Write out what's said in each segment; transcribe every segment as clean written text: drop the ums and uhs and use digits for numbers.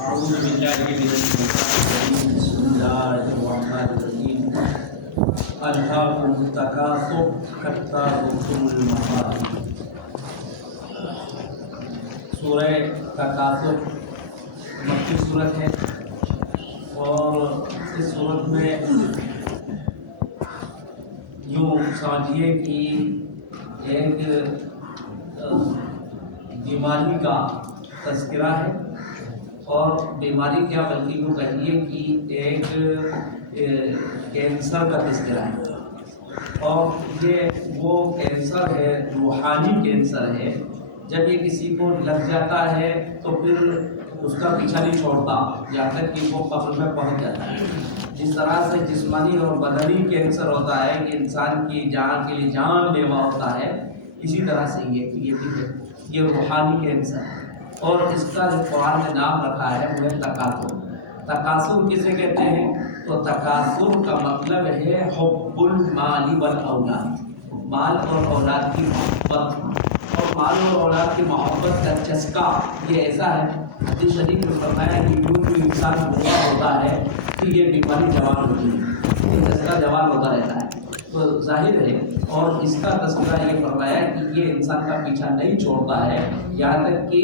أعوذ بالله من الشيطان الرجيم. بسم الله الرحمن الرحيم. ألهاكم التكاثر حتى زرتم المقابر. سورہ تکاثر مکی صورت ہے اور اس صورت میں یوں سمجھیے کہ ایک بیماری کا تذکرہ ہے، اور بیماری کیا بلکہ یوں کہیے کہ ایک کینسر کا تذکرہ ہے، اور یہ وہ کینسر ہے، روحانی کینسر ہے۔ جب یہ کسی کو لگ جاتا ہے تو پھر اس کا پیچھا نہیں چھوڑتا یہاں تک کہ وہ قبر میں پہنچ جاتا ہے۔ جس طرح سے جسمانی اور بدنی کینسر ہوتا ہے کہ انسان کی جان کے لیے جان لیوا ہوتا ہے، اسی طرح سے یہ روحانی کینسر ہے، اور اس کا جو قرآن نے نام رکھا ہے وہ ہے تکاثر۔ تکاثر کسے کہتے ہیں؟ تو تکاثر کا مطلب ہے حب المال والاولاد، مال اور اولاد کی محبت، اور مال اور اولاد کی محبت کا چسکا یہ ایسا ہے، حدیث شریف میں فرمایا کہ جو انسان بوڑھا ہوتا ہے کہ یہ بیماری جوان ہوتی ہے، یہ چسکا جوان ہوتا رہتا ہے، تو ظاہر ہے۔ اور اس کا تذکرہ یہ فرمایا کہ یہ انسان کا پیچھا نہیں چھوڑتا ہے یہاں تک کہ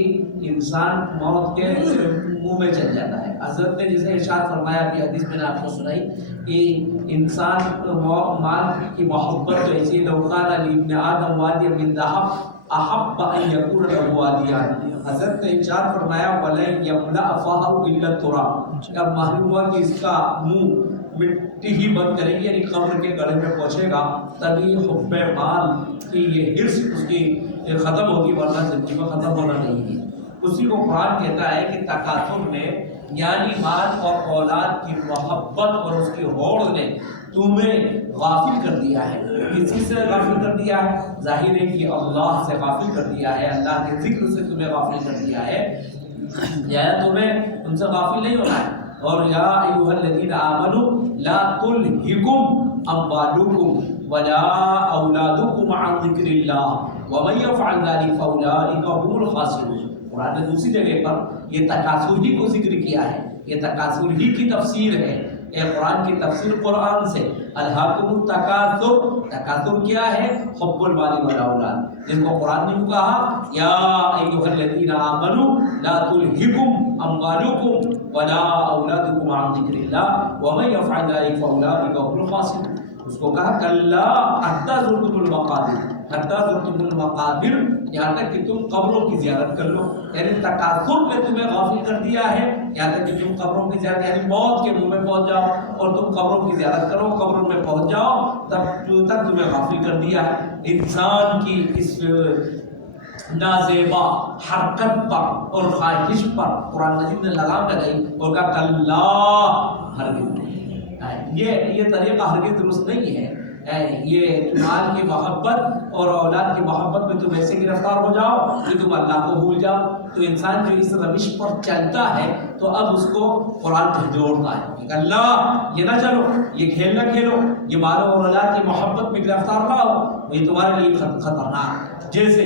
انسان موت کے منہ میں چل جاتا ہے۔ حضرت نے جسے ارشاد فرمایا کہ حدیث میں نے آپ کو سنائی کہ انسان مال کی محبت جو ایسی لو قال لابن آدم وادی من ذهب احب ان یکون له وادیان، حضرت نے ارشاد فرمایا ولن یملأ فاه الا التراب، جب معلوم ہوا کہ اس کا منہ مٹی ہی بند کرے گی، یعنی قبر کے گڑھے میں پہنچے گا، تبھی حب مال کی یہ حرص اس کی ختم ہوگی، ورنہ زندگی میں ختم ہونا نہیں ہے۔ اسی کو قرآن کہتا ہے کہ تکاثر نے یعنی مال اور اولاد کی محبت اور اس کی ہوڑ نے تمہیں غافل کر دیا ہے۔ کسی سے غافل کر دیا ہے؟ ظاہر ہے کہ اللہ سے غافل کر دیا ہے، اللہ کے ذکر سے تمہیں غافل کر دیا ہے، یا تمہیں ان سے غافل نہیں ہونا ہے۔ اور یا ایھا الذین آمنوا لا تلہکم اموالکم ولا اولادکم عن ذکر اللہ ومن یفعل ذلک فاولئک هم الخاسرون۔ قرآن نے دوسری جگہ پر یہ تکاثر ہی کو ذکر کیا ہے، یہ تکاثر ہی کی تفسیر ہے۔ اے قرآن کی تفسیر قرآن سے، الہاکم التکاثر، تکاثر کیا ہے؟ حب المال والاولاد، جن کو قرآن نے کہا یا ایھا الذین آمنوا لا تلہکم اموالکم ولا اولادکم عن ذکر اللہ ومن یفعل ذلک فاولئک هم الخاسرون۔ اس کو کہا کلا حتی زرتم المقابر، حتی زرتم المقابر، یہاں تک کہ تم قبروں کی زیارت کر لو، یعنی تکاثر میں تمہیں غافل کر دیا ہے یہاں تک کہ تم قبروں کی زیارت، یعنی موت کے منہ میں پہنچ جاؤ اور تم قبروں کی زیارت کرو، قبروں میں پہنچ جاؤ، تب تک تمہیں غافل کر دیا ہے۔ انسان کی اس نازیبا حرکت پر اور خواہش پر قرآن مجید نے لگام لگائی اور کہا کلا، ہرگز نہیں، یہ طریقہ ہرگز درست نہیں ہے۔ یہ مال کی محبت اور اولاد کی محبت میں تم ایسے گرفتار ہو جاؤ کہ تم اللہ کو بھول جاؤ۔ تو انسان جو اس روش پر چلتا ہے تو اب اس کو قرآن جھنجھوڑتا ہے کہ اللہ یہ نہ چلو، یہ کھیل نہ کھیلو، یہ مال اور اولاد کی محبت میں گرفتار نہ ہو، یہ تمہارے لیے خطرناک۔ جیسے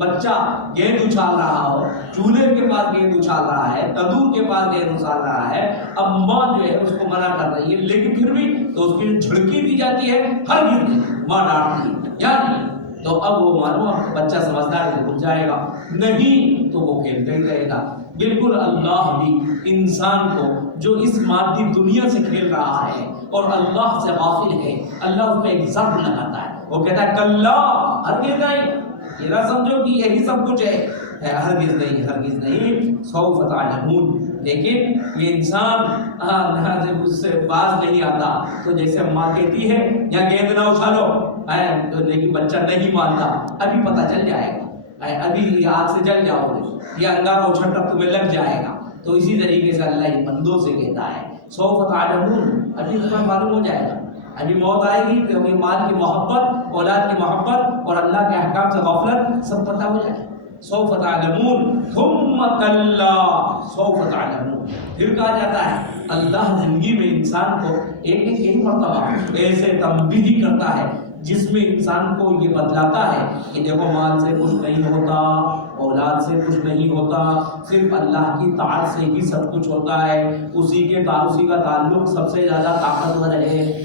بچہ گیند اچھال رہا ہو، چولہے کے پاس گیند اچھال رہا ہے، تندور کے پاس گیند اچھال رہا ہے، اب ماں جو ہے اس کو منع کر رہی ہے، لیکن پھر بھی تو اس کی جھڑکی دی جاتی ہے، ہرگز نہیں، ماں ڈانٹتی ہے یا نہیں، تو اب وہ مانو بچہ سمجھدار ہے رک جائے گا، نہیں تو وہ کھیلتا ہی رہے گا۔ بالکل اللہ بھی انسان کو جو اس مادی دنیا سے کھیل رہا ہے اور اللہ سے غافل ہے، اللہ اس پہ ایک ضرب لگاتا ہے، وہ کہتا ہے کلا، ہرگز نہیں، یہ نہ سمجھو کہ یہی سب کچھ ہے، ہرگز نہیں، ہرگز نہیں، سوف تعلمون۔ لیکن یہ انسان جب اس سے باز نہیں آتا تو جیسے ماں کہتی ہے یا گیند نہ اچھالو، لیکن بچہ نہیں مانتا، ابھی پتہ چل جائے گا، ابھی آگ سے جل جاؤ گے، یہ انگارہ اچھلتا تمہیں لگ جائے گا۔ تو اسی طریقے سے اللہ یہ بندوں سے کہتا ہے سوف تعلمون، ابھی تمہیں معلوم ہو جائے گا، ابھی موت آئے گی کہ مال کی محبت، اولاد کی محبت اور اللہ کے احکام سے غفلت سب پتہ ہو جائے گا۔ سوف تعلمون ثم کلا سوف تعلمون۔ پھر کہا جاتا ہے اللہ زندگی میں انسان کو ایک مرتبہ ایسے تنبیہ کرتا ہے جس میں انسان کو یہ بتلاتا ہے کہ دیکھو مال سے کچھ نہیں ہوتا، اولاد سے کچھ نہیں ہوتا، صرف اللہ کی طاعت سے ہی سب کچھ ہوتا ہے، اسی کا تعلق سب سے زیادہ طاقتور ہے۔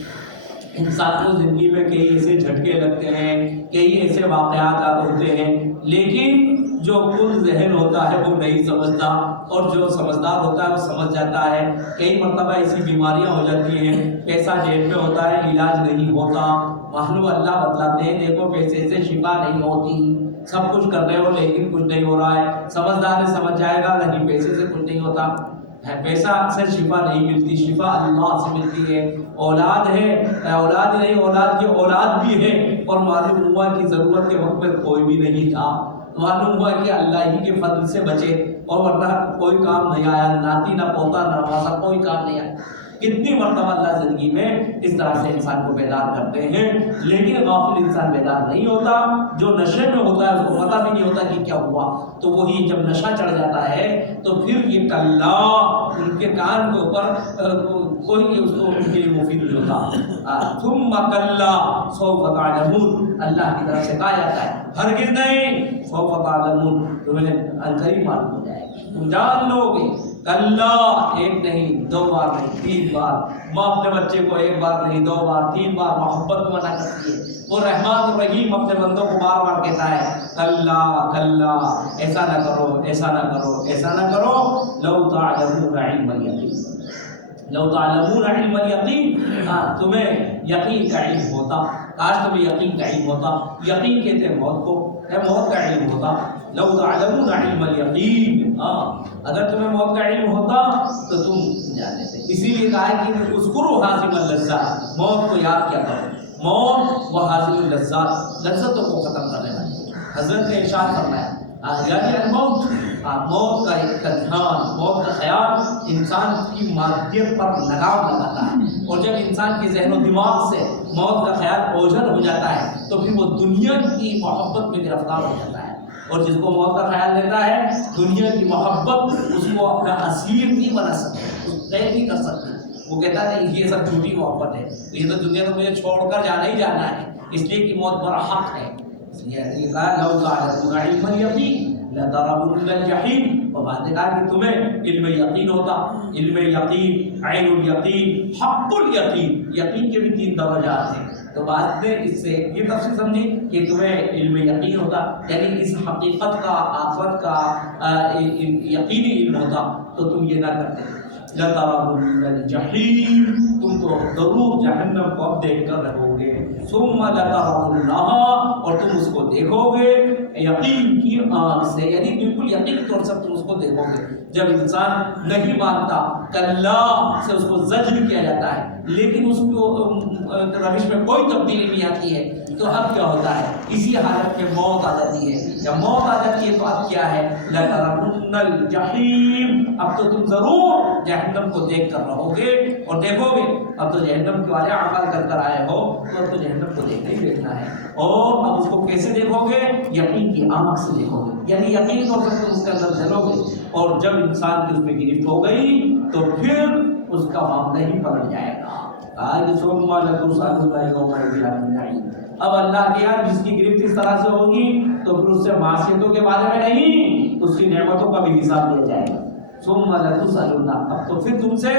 انسان کو زندگی میں کئی ایسے جھٹکے لگتے ہیں، کئی ایسے واقعات ہوتے ہیں، لیکن جو کل ذہن ہوتا ہے وہ نہیں سمجھتا، اور جو سمجھدار ہوتا ہے وہ سمجھ جاتا ہے۔ کئی مرتبہ ایسی بیماریاں ہو جاتی ہیں، پیسہ جیب میں ہوتا ہے، علاج نہیں ہوتا، معلوم اللہ بتلاتے ہیں دیکھو پیسے سے شفا نہیں ہوتی، سب کچھ کر رہے ہو لیکن کچھ نہیں ہو رہا ہے۔ سمجھدار نے سمجھ جائے گا نہیں پیسے سے کچھ نہیں ہوتا ہے، پیسہ سے شفا نہیں ملتی، شفا اللہ سے ملتی ہے۔ اولاد ہے، اولاد نہیں، اولاد کی اولاد بھی ہے، اور معلوم ہوا کہ ضرورت کے وقت میں کوئی بھی نہیں تھا، معلوم ہوا کہ اللہ ہی کے فضل سے بچے، اور ورنہ کوئی کام نہیں آیا، ناتی نہ پوتا نہ نواسا، کوئی کام نہیں آیا۔ کتنی مرتبہ اللہ زندگی میں اس طرح سے انسان کو بیدار کرتے ہیں، لیکن غافل انسان بیدار نہیں ہوتا۔ جو نشے میں ہوتا ہے اس کو پتہ بھی نہیں ہوتا کہ کیا ہوا، تو وہی جب نشہ چڑھ جاتا ہے تو پھر یہ کلا ان کے کان کے اوپر کوئی اس کو ان کے لیے مفید نہیں ہوتا۔ ثم کلا سوف تعلمون، اللہ کی طرف سے کہا جاتا ہے ہرگز نہیں، سوف تعلمون، تمہیں عنقریب معلوم ہو جائے گا، تم جان لو گے۔ کلا، ایک نہیں، دو بار نہیں، تین بار۔ ماں اپنے بچے کو ایک بار نہیں، دو بار، تین بار محبت منع کرتی ہے۔ وہ رحمان الرحیم اپنے بندوں کو بار بار کہتا ہے کلا کلا، ایسا نہ کرو، ایسا نہ کرو، ایسا نہ کرو۔ لو تعلمون علم الیقین، لو تعلمون علم الیقین، تمہیں یقین کا علم ہوتا، کاش تمہیں یقین کا علم ہوتا۔ یقین کہتے ہیں موت کو، موت کا علم ہوتا۔ لو تعلمون علم الیقین، اگر تمہیں موت کا علم ہوتا تو تم جان لیتے۔ اسی لیے کہا ہے کہ اذکروا حازم اللذات، موت کو یاد کیا کرو، موت و حازم اللذات، لذتوں کو ختم کرنے والی۔ حضرت نے ارشاد فرمایا یعنی الموت، موت کا ایک دھیان، موت کا خیال انسان کی مادیت پر لگام لگاتا ہے، اور جب انسان کے ذہن و دماغ سے موت کا خیال اوجھل ہو جاتا ہے تو پھر وہ دنیا کی محبت میں گرفتار ہو جاتا ہے، اور جس کو موت کا خیال لیتا ہے دنیا کی محبت اس کو اپنا اسیر نہیں بنا سکتی، قید نہیں کر سکتی۔ وہ کہتا ہے یہ سب جھوٹی محبت ہے، یہ تو دنیا تو مجھے چھوڑ کر جانا ہی جانا ہے، اس لیے کہ موت بڑا حق ہے۔ یہ کہا لو تعلمون علم الیقین لترون الجحیم، اور بعد نے کہا کہ تمہیں علم یقین ہوتا، علم یقین، عین الیقین، حق الیقین، یقین کے بھی 3 درجات ہیں۔ تو بعد نے اس سے یہ تفصیل سمجھی کہ تمہیں علم یقین ہوتا، یعنی اس حقیقت کا، آخرت کا یقینی علم ہوتا تو تم یہ نہ کرتے۔ لترون الجحیم، تم تو ضرور جہنم کو اب دیکھ کر رہو گے، ثم لترونها، اور تم اس کو دیکھو گے یقین کی آنکھ سے، یعنی بالکل یقین طور سے تم اس کو دیکھو گے۔ جب انسان نہیں مانتا، کلا سے اس کو زجر کیا جاتا ہے، لیکن اس کو روش میں کوئی تبدیلی نہیں آتی ہے، تو اب کیا ہوتا ہے؟ اسی حالت میں موت آ جاتی ہے۔ جب موت آ جاتی ہے تو اب کیا ہے؟ لترون الجحیم، اب تو تم ضرور جہنم کو دیکھ کر رہو گے اور دیکھو گے۔ اب تو جہنم کے والے عمل کر کر آئے ہو تو اب تو جہنم کو دیکھنا ہی دیکھنا ہے، اور اب اس کو کیسے دیکھو گے؟ یقین کی آنکھ سے دیکھو گے، یعنی یقین طور سے تم اس کے اندر چلو گے، اور جب انسان کی اس میں گرفت ہو گئی تو پھر اس کا معاملہ ہی پلٹ جائے گا۔ اب اللہ کے یہاں جس کی گرفت اس طرح سے ہوگی تو پھر اس سے معصیتوں کے بارے میں نہیں، اس کی نعمتوں کا بھی حساب لیا جائے گا۔ ثم لتسألن، اب تو پھر تم سے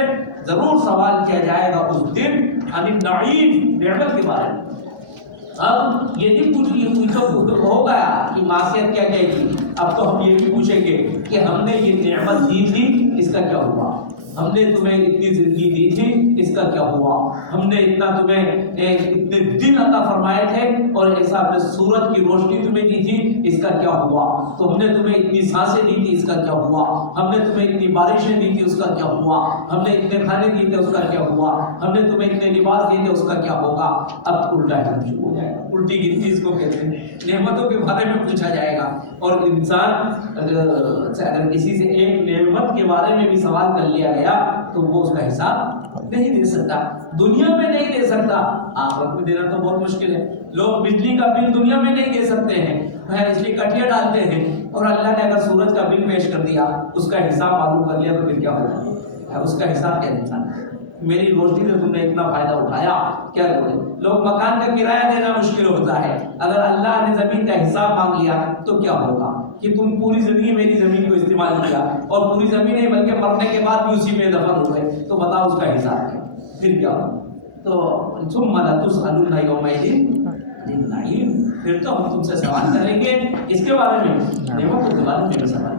ضرور سوال کیا جائے گا اس دن عن النعیم، نعمت کے بارے میں۔ اب یہ نہیں پوچھو ہو گیا کہ معصیت کیا کہے گی، اب تو ہم یہ بھی پوچھیں گے کہ ہم نے یہ نعمت دی تھی اس کا کیا ہوا، ہم نے تمہیں اتنی زندگی دی تھی اس کا کیا ہوا، ہم نے اتنا تمہیں اتنے دن عطا فرمائے تھے اور ایسا اپنے سورج کی روشنی تمہیں دی تھی اس کا کیا ہوا، تو ہم نے تمہیں اتنی سانسیں دی تھی اس کا کیا ہوا، ہم نے تمہیں اتنی بارشیں دی تھی اس کا کیا ہوا، ہم نے اتنے کھانے دیے تھے اس کا کیا ہوا، ہم نے تمہیں اتنے لباس دیے تھے اس کا کیا ہوگا۔ اب الٹا شروع ہو جائے گا، الٹی گنتی اس کو کہتے ہیں، نعمتوں کے بارے میں پوچھا جائے گا، اور انسان اگر کسی سے ایک نعمت کے بارے میں بھی سوال کر لیا گیا تو وہ اس کا حساب نہیں دے سکتا، دنیا میں نہیں دے سکتا، آخرت میں دینا تو بہت مشکل ہے۔ لوگ بجلی کا بل دنیا میں نہیں دے سکتے ہیں، اس لیے کٹیا ڈالتے ہیں، اور اللہ نے اگر سورج کا بل پیش کر دیا، اس کا حساب معلوم کر لیا تو پھر کیا ہوگا، اس کا حساب کیا انسان میری روشنی سے تم نے اتنا فائدہ اٹھایا، کیا کرے؟ لوگ مکان کا کرایہ دینا مشکل ہوتا ہے، اگر اللہ نے زمین کا حساب مانگ لیا تو کیا ہوگا کہ تم پوری زندگی میری زمین کو استعمال کیا اور پوری زمین نہیں بلکہ مرنے کے بعد بھی اسی میں دفن ہو گئے، تو بتاؤ اس کا حساب کیا، پھر کیا ہوگا؟ تو ثم لتسألن یومئذ عن النعیم، پھر تو ہم تم سے سوال کریں گے اس کے بارے میں، نعمتوں کے بارے میں سوال کریں گے۔